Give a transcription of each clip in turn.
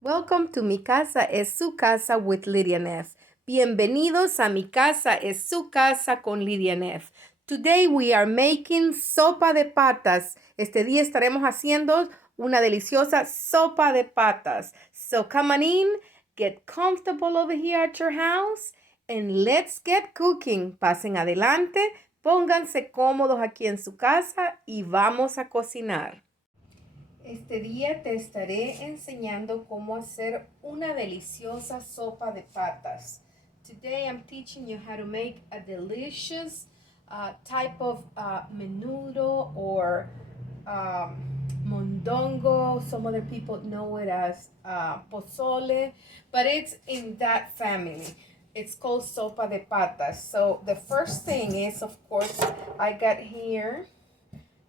Welcome to Mi Casa es Su Casa with Lydia Neff. Bienvenidos a Mi Casa es Su Casa con Lydia Neff. Today we are making sopa de patas. Este día estaremos haciendo una deliciosa sopa de patas. So come on in, get comfortable over here at your house, and let's get cooking. Pasen adelante, pónganse cómodos aquí en su casa y vamos a cocinar. Este día te estaré enseñando cómo hacer una deliciosa sopa de patas. Today I'm teaching you how to make a delicious type of menudo or mondongo. Some other people know it as pozole, but it's in that family. It's called sopa de patas. So the first thing is, of course, I got here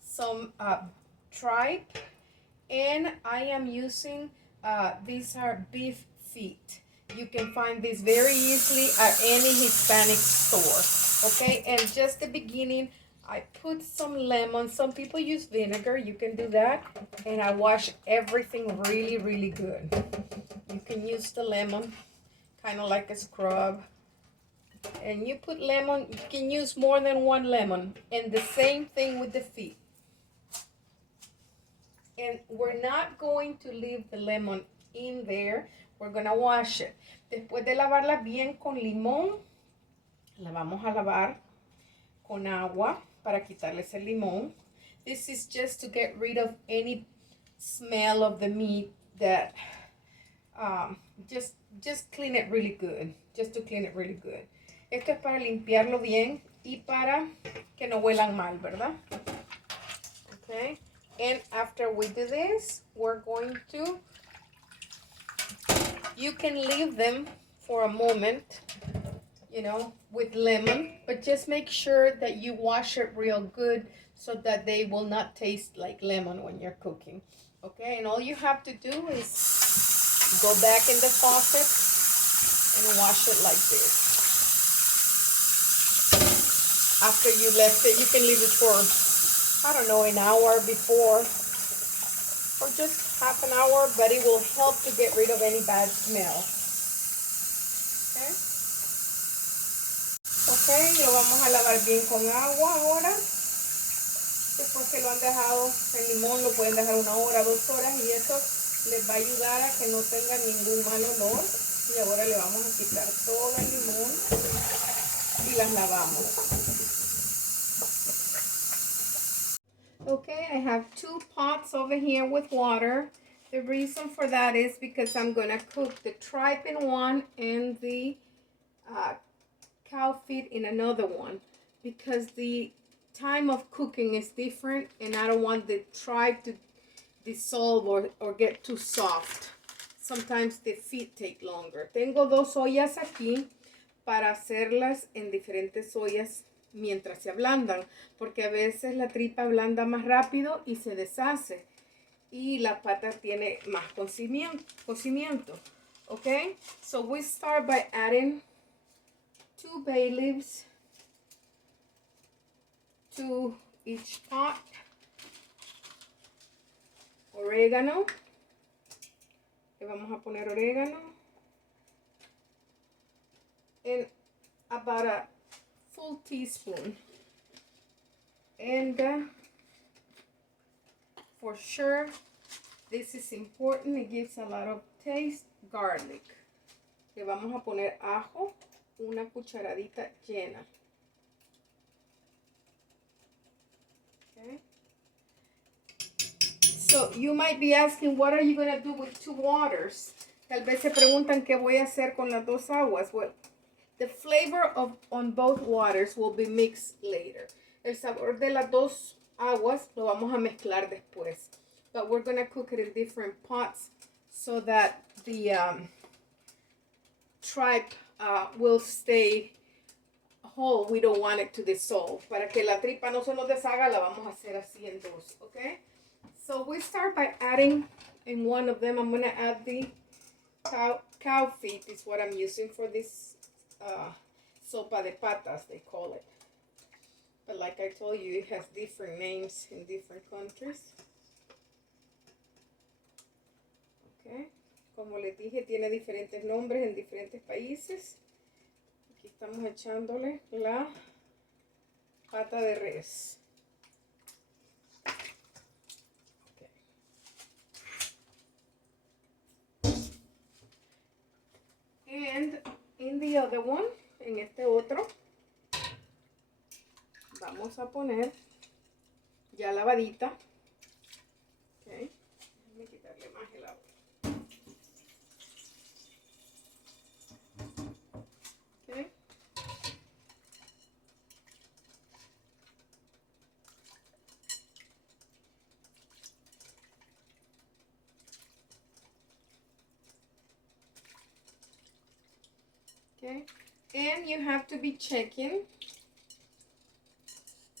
some tripe, and I am using these are beef feet. You can find this very easily at any Hispanic store. Okay, and just the beginning, I put some lemon. Some people use vinegar, you can do that. And I wash everything really, really good. You can use the lemon, kind of like a scrub. And you put lemon, you can use more than one lemon. And the same thing with the feet. And we're not going to leave the lemon in there. We're going to wash it. Después de lavarla bien con limón, la vamos a lavar con agua para quitarles el limón. This is just to get rid of any smell of the meat that just clean it really good. Just to clean it really good. Esto es para limpiarlo bien y para que no huelan mal, ¿verdad? Okay. And after we do this, we're going to, you can leave them for a moment, you know, with lemon, but just make sure that you wash it real good so that they will not taste like lemon when you're cooking. Okay, and all you have to do is go back in the faucet and wash it like this. After you left it, you can leave it for, I don't know, an hour before, or just half an hour, but it will help to get rid of any bad smell. Okay. Okay, lo vamos a lavar bien con agua ahora. Después que lo han dejado en limón, lo pueden dejar 1 hora, 2 horas, y eso les va a ayudar a que no tengan ningún mal olor. Y ahora le vamos a quitar todo el limón y las lavamos. Okay, I have 2 pots over here with water. The reason for that is because I'm going to cook the tripe in one and the cow feet in another one, because the time of cooking is different and I don't want the tripe to dissolve or get too soft. Sometimes the feet take longer. Tengo 2 ollas aquí para hacerlas en diferentes ollas mientras se ablandan, porque a veces la tripa ablanda más rápido y se deshace y la pata tiene más cocimiento. Okay, so we start by adding 2 bay leaves to each pot, orégano, le vamos a poner orégano, and about a full teaspoon, and for sure this is important, it gives a lot of taste, garlic. Le vamos a poner ajo, una cucharadita llena. Okay. So you might be asking, what are you going to do with 2 waters? Tal vez se preguntan qué voy a hacer con las 2 aguas. Well, the flavor on both waters will be mixed later. El sabor de las 2 aguas lo vamos a mezclar después. But we're going to cook it in different pots so that the tripe will stay whole. We don't want it to dissolve. Para que la tripa no se nos deshaga, la vamos a hacer así en 2. Okay? So we start by adding in one of them. I'm going to add the cow feet is what I'm using for this sopa de patas, they call it. But like I told you, it has different names in different countries. Okay, Como les dije, tiene diferentes nombres en diferentes países. Aquí estamos echándole la pata de res. And in the other one, en este otro, vamos a poner ya lavadita. Okay. Déjame quitarle más el agua. Okay. Okay. And you have to be checking.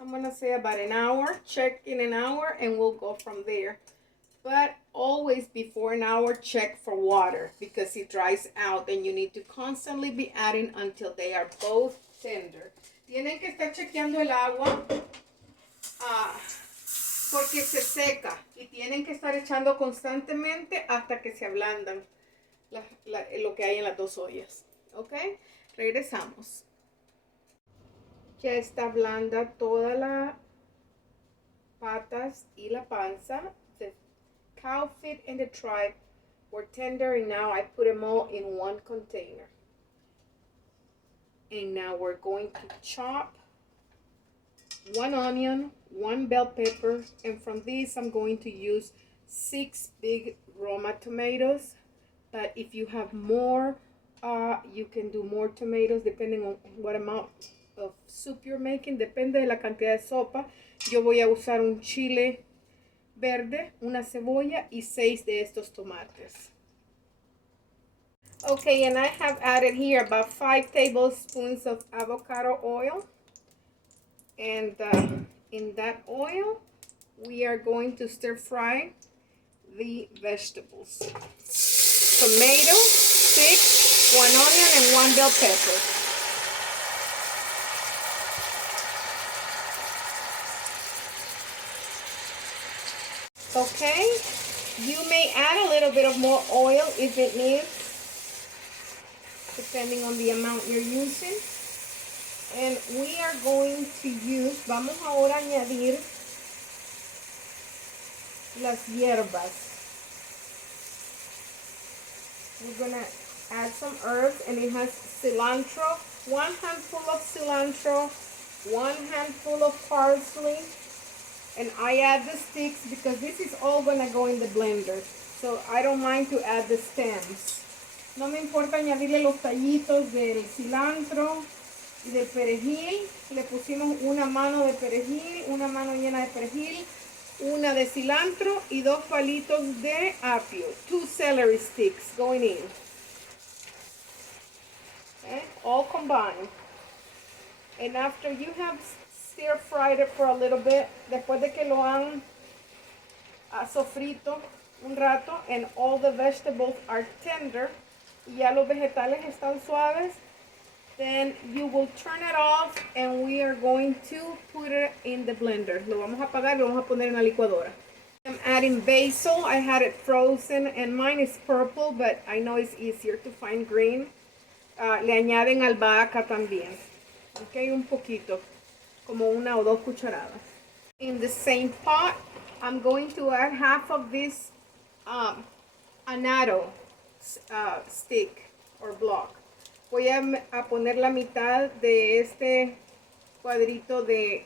I'm gonna say about an hour. Check in an hour and we'll go from there. But always before an hour, check for water because it dries out and you need to constantly be adding until they are both tender. Tienen que estar chequeando el agua porque se seca y tienen que estar echando constantemente hasta que se ablandan lo que hay en las dos ollas. ¿Ok? Regresamos. Ya está blanda toda la patas y la panza. The cow feet and the tripe were tender and now I put them all in one container. And now we're going to chop 1 onion, 1 bell pepper, and from these I'm going to use 6 big Roma tomatoes. But if you have more, you can do more tomatoes depending on what amount of soup you're making. Depende de la cantidad de sopa. Yo voy a usar un chile verde, una cebolla y 6 de estos tomates. Okay, and I have added here about 5 tablespoons of avocado oil. And in that oil, we are going to stir fry the vegetables. Tomato, 6, 1 onion, and 1 bell pepper. Okay, you may add a little bit of more oil if it needs, depending on the amount you're using. And we are going to use, vamos ahora a añadir las hierbas. We're gonna add some herbs, and it has cilantro, 1 handful of cilantro, 1 handful of parsley, and I add the sticks because this is all gonna go in the blender. So I don't mind to add the stems. No me importa añadirle los tallitos del cilantro y del perejil. Le pusimos una mano de perejil, una mano llena de perejil, una de cilantro y 2 palitos de apio. 2 celery sticks going in. Okay, all combined. And after you have stir fried it for a little bit, después de que lo han sofrito un rato and all the vegetables are tender, y ya los vegetales están suaves, then you will turn it off and we are going to put it in the blender. Lo vamos a apagar y lo vamos a poner en la licuadora. I'm adding basil. I had it frozen and mine is purple, but I know it's easier to find green. Le añaden albahaca también. Ok, un poquito, como 1 o 2 cucharadas. In the same pot, I'm going to add half of this annatto stick or block. Voy a poner la mitad de este cuadrito de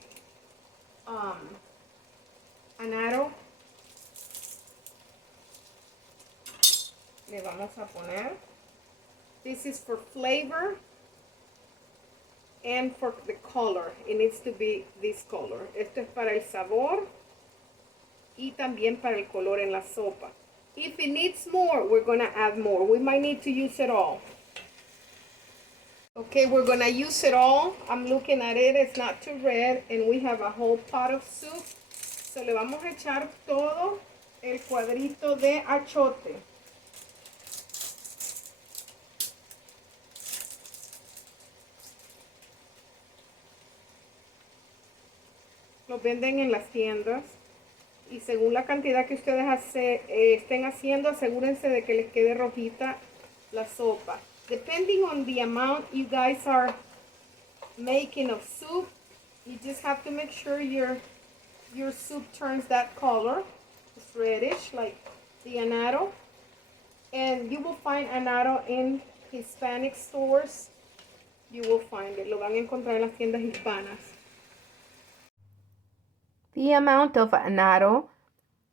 annatto. Le vamos a poner. This is for flavor and for the color. It needs to be this color. Esto es para el sabor y también para el color en la sopa. If it needs more, we're going to add more. We might need to use it all. Okay, we're going to use it all. I'm looking at it. It's not too red. And we have a whole pot of soup. So le vamos a echar todo el cuadrito de achote. Los venden en las tiendas. Y según la cantidad que ustedes estén haciendo, asegúrense de que les quede rojita la sopa. Depending on the amount you guys are making of soup, you just have to make sure your soup turns that color. It's reddish, like the annatto. And you will find annatto in Hispanic stores. You will find it. Lo van a encontrar en las tiendas hispanas. The amount of annatto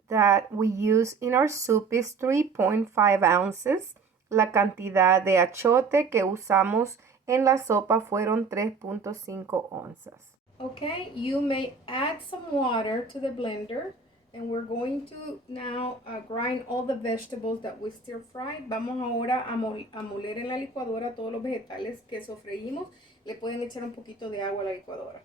that we use in our soup is 3.5 ounces. La cantidad de achote que usamos en la sopa fueron 3.5 onzas. Okay, you may add some water to the blender. And we're going to now grind all the vegetables that we stir fried. Vamos ahora a moler en la licuadora todos los vegetales que sofreímos. Le pueden echar un poquito de agua a la licuadora.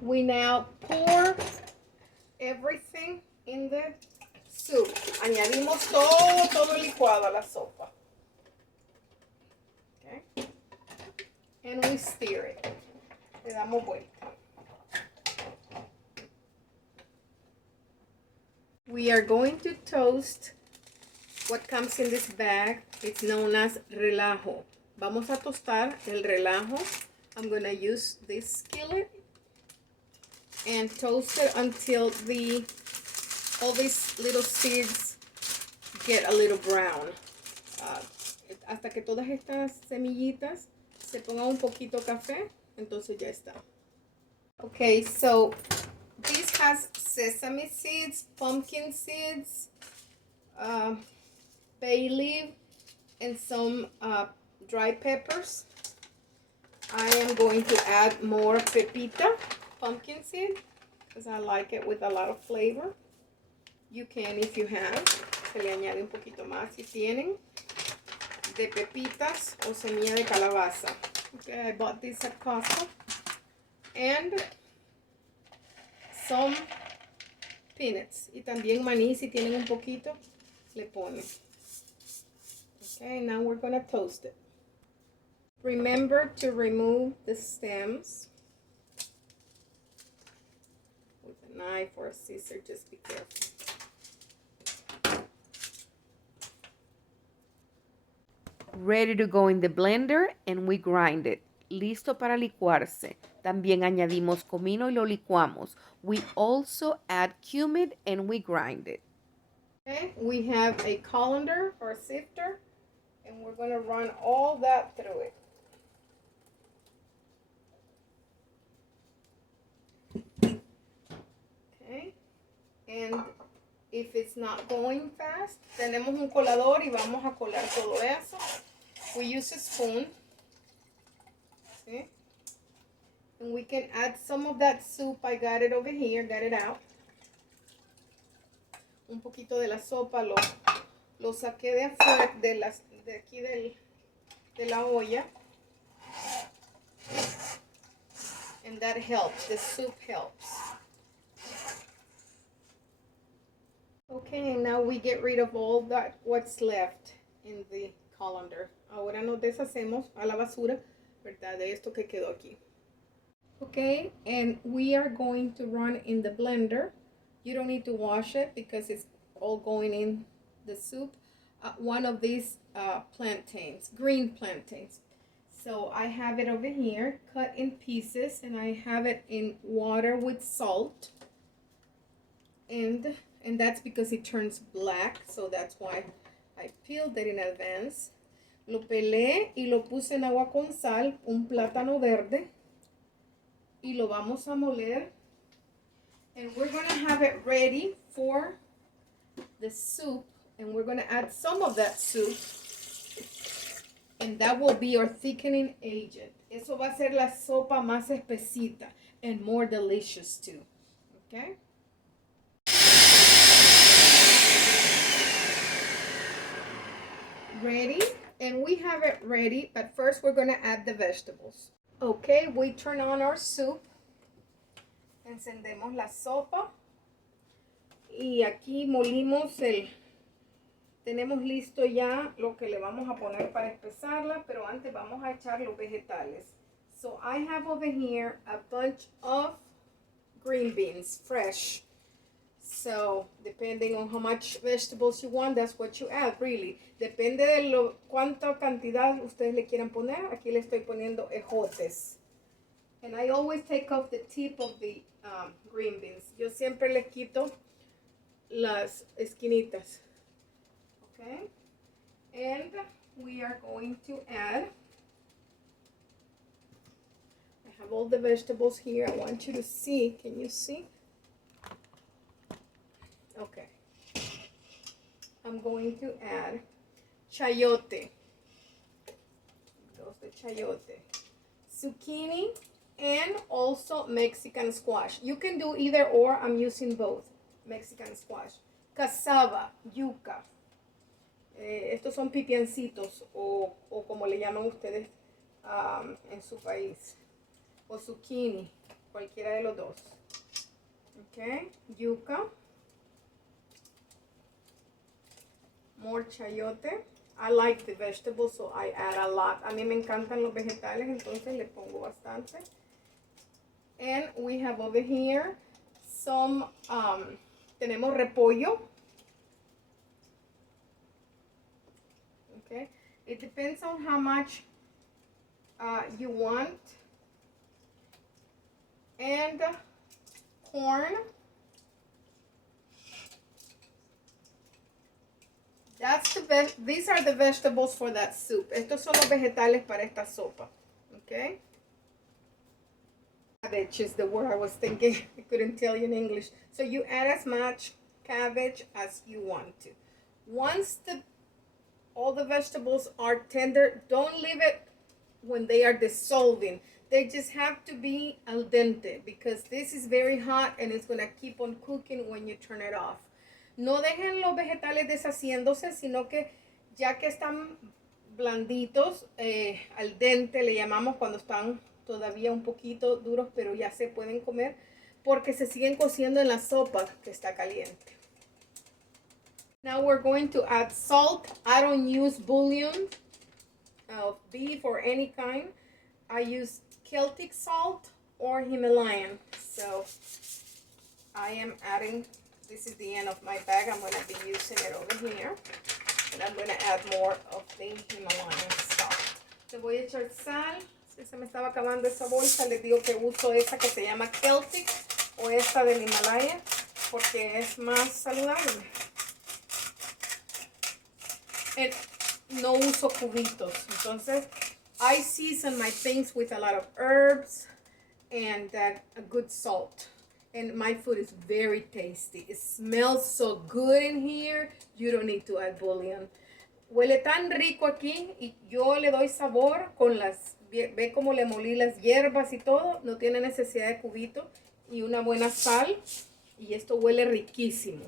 We now pour everything in the soup. Añadimos todo el licuado a la sopa. Okay. And we stir it. Le damos vuelta. We are going to toast what comes in this bag. It's known as relajo. Vamos a tostar el relajo. I'm going to use this skillet and toast it until all these little seeds get a little brown. Hasta que todas estas semillitas se pongan un poquito café, entonces ya está. Okay, so this has sesame seeds, pumpkin seeds, bay leaf, and some dry peppers. I am going to add more pepita, pumpkin seed, because I like it with a lot of flavor. You can if you have. Se le añade un poquito más si tienen de pepitas o semilla de calabaza. Okay, I bought this at Costco. And some peanuts. Y también maní si tienen un poquito, le ponen. Okay, now we're going to toast it. Remember to remove the stems with a knife or a scissor. Just be careful. Ready to go in the blender and we grind it. Listo para licuarse. También añadimos comino y lo licuamos. We also add cumin and we grind it. Okay, we have a colander or a sifter and we're going to run all that through it. Okay, and if it's not going fast, tenemos un colador y vamos a colar todo eso. We use a spoon. Okay. And we can add some of that soup. I got it over here, got it out. Un poquito de la sopa lo saqué de afuera, de aquí de la olla. And that helps, the soup helps. Okay, now we get rid of all that what's left in the colander. Ahora nos deshacemos a la basura, ¿verdad? De esto que quedó aquí. Okay, and we are going to run in the blender. You don't need to wash it because it's all going in the soup. One of these plantains, green plantains. So I have it over here, cut in pieces, and I have it in water with salt. And that's because it turns black, so that's why I peeled it in advance. Lo pelé y lo puse en agua con sal, un plátano verde, y lo vamos a moler. And we're going to have it ready for the soup, and we're going to add some of that soup, and that will be our thickening agent. Eso va a ser la sopa más espesita and more delicious too. Okay? Ready, and we have it ready, but first we're going to add the vegetables. Okay, we turn on our soup. Encendemos la sopa y aquí molimos Tenemos listo ya lo que le vamos a poner para espesarla, pero antes vamos a echar los vegetales. So I have over here a bunch of green beans, fresh. So depending on how much vegetables you want, that's what you add, really. Depende de cuánta cantidad ustedes le quieran poner. Aquí le estoy poniendo ejotes. And I always take off the tip of the green beans. Yo siempre les quito las esquinitas. Okay? And we are going to add, I have all the vegetables here. I want you to see. Can you see? Okay. I'm going to add chayote. Goes the chayote. Zucchini and also Mexican squash. You can do either or. I'm using both. Mexican squash. Cassava, yuca. Estos son pipiancitos o como le llaman ustedes en su país. O zucchini, cualquiera de los dos. Okay, yuca. More chayote. I like the vegetables, so I add a lot. A mí me encantan los vegetales, entonces le pongo bastante. And we have over here some, tenemos repollo. Okay, it depends on how much you want. And corn. These are the vegetables for that soup. Estos son los vegetales para esta sopa. Okay. Cabbage is the word I was thinking. I couldn't tell you in English. So you add as much cabbage as you want to. Once all the vegetables are tender, don't leave it when they are dissolving. They just have to be al dente because this is very hot and it's going to keep on cooking when you turn it off. No dejen los vegetales deshaciéndose, sino que ya que están blanditos, al dente le llamamos cuando están todavía un poquito duros, pero ya se pueden comer porque se siguen cociendo en la sopa que está caliente. Now we're going to add salt. I don't use bouillon of beef or any kind. I use Celtic salt or Himalayan. So I am adding, this is the end of my bag. I'm going to be using it over here. And I'm going to add more of the Himalayan salt. Le voy a echar sal. Si se me estaba acabando esa bolsa, les digo que uso esa que se llama Celtic o esta del Himalaya porque es más saludable. No uso cubitos. Entonces, I season my things with a lot of herbs and a good salt. And my food is very tasty. It smells so good in here. You don't need to add bouillon. Huele tan rico aquí y yo le doy sabor con las, ve cómo le molí las hierbas y todo. No tiene necesidad de cubito y una buena sal. Y esto huele riquísimo.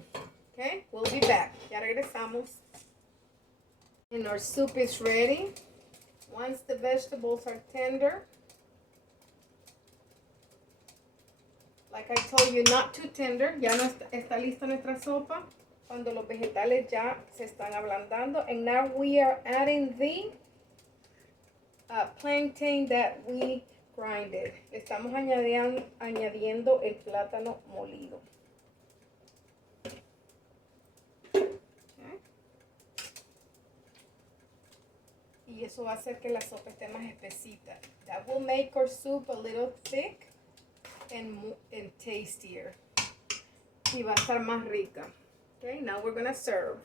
Okay, we'll be back. Ya regresamos. And our soup is ready. Once the vegetables are tender, like I told you, not too tender, ya no está lista nuestra sopa. Cuando los vegetales ya se están ablandando. And now we are adding the plantain that we grinded. Le estamos añadiendo el plátano molido. Y eso va a hacer que la sopa esté más espesita. That will make our soup a little thick and tastier. Y va a estar más rica. Okay, now we're going to serve.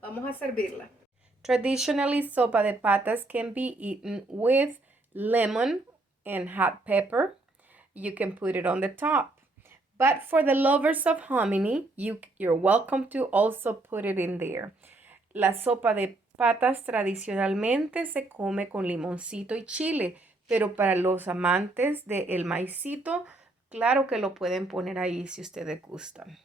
Vamos a servirla. Traditionally, sopa de patas can be eaten with lemon and hot pepper. You can put it on the top. But for the lovers of hominy, you're welcome to also put it in there. La sopa de patas tradicionalmente se come con limoncito y chile, pero para los amantes del maicito, claro que lo pueden poner ahí si ustedes gustan.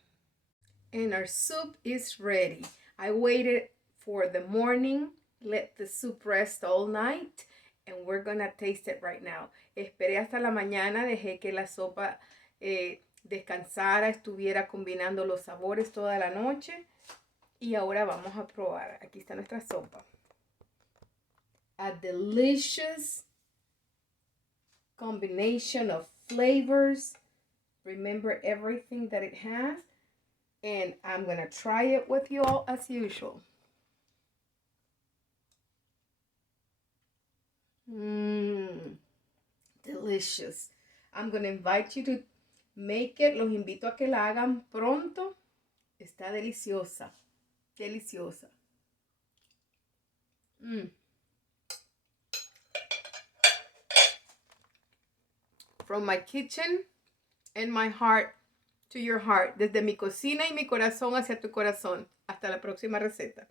And our soup is ready. I waited for the morning, let the soup rest all night, and we're gonna taste it right now. Esperé hasta la mañana, dejé que la sopa descansara, estuviera combinando los sabores toda la noche. Y ahora vamos a probar. Aquí está nuestra sopa. A delicious combination of flavors. Remember everything that it has. And I'm going to try it with you all as usual. Delicious. I'm going to invite you to make it. Los invito a que la hagan pronto. Está deliciosa. Deliciosa. From my kitchen and my heart to your heart. Desde mi cocina y mi corazón hacia tu corazón. Hasta la próxima receta.